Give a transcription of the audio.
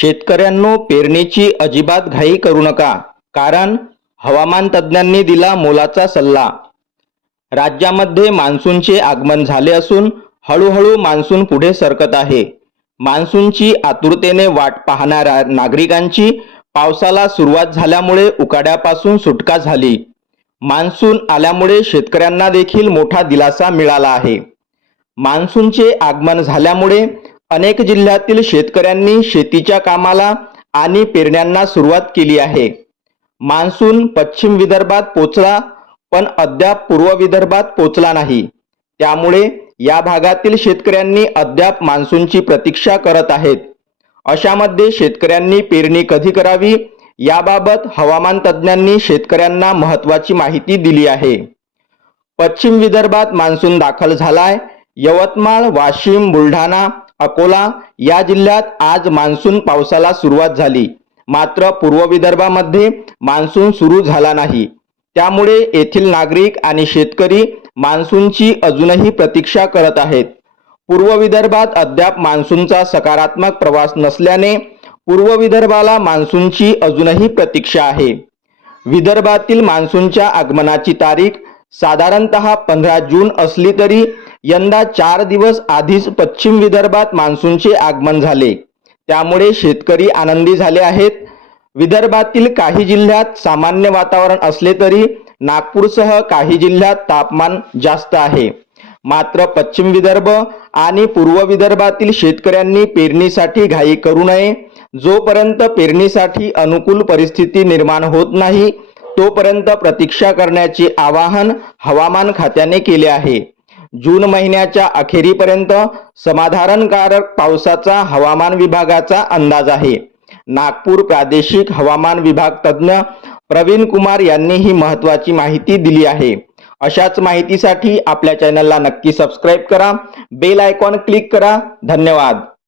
शेतकऱ्यांनो पेरणीची अजिबात घाई करू नका कारण हवामान तज्ज्ञांनी दिला मोलाचा सल्ला. राज्यामध्ये मान्सूनचे आगमन झाले असून हळूहळू मान्सून पुढे सरकत आहे. मान्सूनची आतुरतेने वाट पाहणाऱ्या नागरिकांची पावसाला सुरुवात झाल्यामुळे उकाड्यापासून सुटका झाली. मान्सून आल्यामुळे शेतकऱ्यांना देखील मोठा दिलासा मिळाला आहे. मान्सूनचे आगमन झाल्यामुळे अनेक जिल्ह्यातील शेतकऱ्यांनी शेतीच्या कामाला आणि पेरण्यांना सुरुवात केली आहे. मान्सून पश्चिम विदर्भात पोचला पण अद्याप पूर्व विदर्भात पोचला नाही. त्यामुळे या भागातील शेतकऱ्यांनी अद्याप मान्सूनची प्रतीक्षा करत आहेत. अशामध्ये शेतकऱ्यांनी पेरणी कधी करावी याबाबत हवामान तज्ज्ञांनी शेतकऱ्यांना महत्त्वाची माहिती दिली आहे. पश्चिम विदर्भात मान्सून दाखल झालाय. यवतमाळ वाशिम बुलढाणा अकोला या जिल्ह्यात आज मान्सून पावसाला सुरुवात झाली. मात्र पूर्व विदर्भामध्ये मान्सून सुरू झाला नाही. त्यामुळे येथील नागरिक आणि शेतकरी मान्सूनची अजूनही प्रतीक्षा करत आहेत. पूर्व विदर्भात अद्याप मान्सूनचा सकारात्मक प्रवास नसल्याने पूर्व विदर्भाला मान्सूनची अजूनही प्रतीक्षा आहे. विदर्भातील मान्सूनच्या आगमनाची तारीख साधारणतः पंधरा जून असली तरी यंदा चार दिवस आधीच पश्चिम विदर्भात मान्सूनचे आगमन झाले. त्यामुळे शेतकरी आनंदी झाले आहेत. विदर्भातील काही जिल्ह्यात सामान्य वातावरण असले तरी नागपूरसह काही जिल्ह्यात तापमान जास्त आहे. मात्र पश्चिम विदर्भ आणि पूर्व विदर्भातील शेतकऱ्यांनी पेरणीसाठी घाई करू नये. जोपर्यंत पेरणीसाठी अनुकूल परिस्थिती निर्माण होत नाही तोपर्यंत प्रतीक्षा करण्याचे आवाहन हवामान खात्याने केले आहे. जून महिन्याच्या अखेरीपर्यंत समाधानकारक पावसाचा हवामान विभागाचा अंदाज आहे. नागपूर प्रादेशिक हवामान विभाग तज्ज्ञ प्रवीण कुमार यांनी ही महत्वाची माहिती दिली आहे. अशाच माहितीसाठी आपल्या चॅनलला नक्की सबस्क्राईब करा बेल आयकॉन क्लिक करा. धन्यवाद.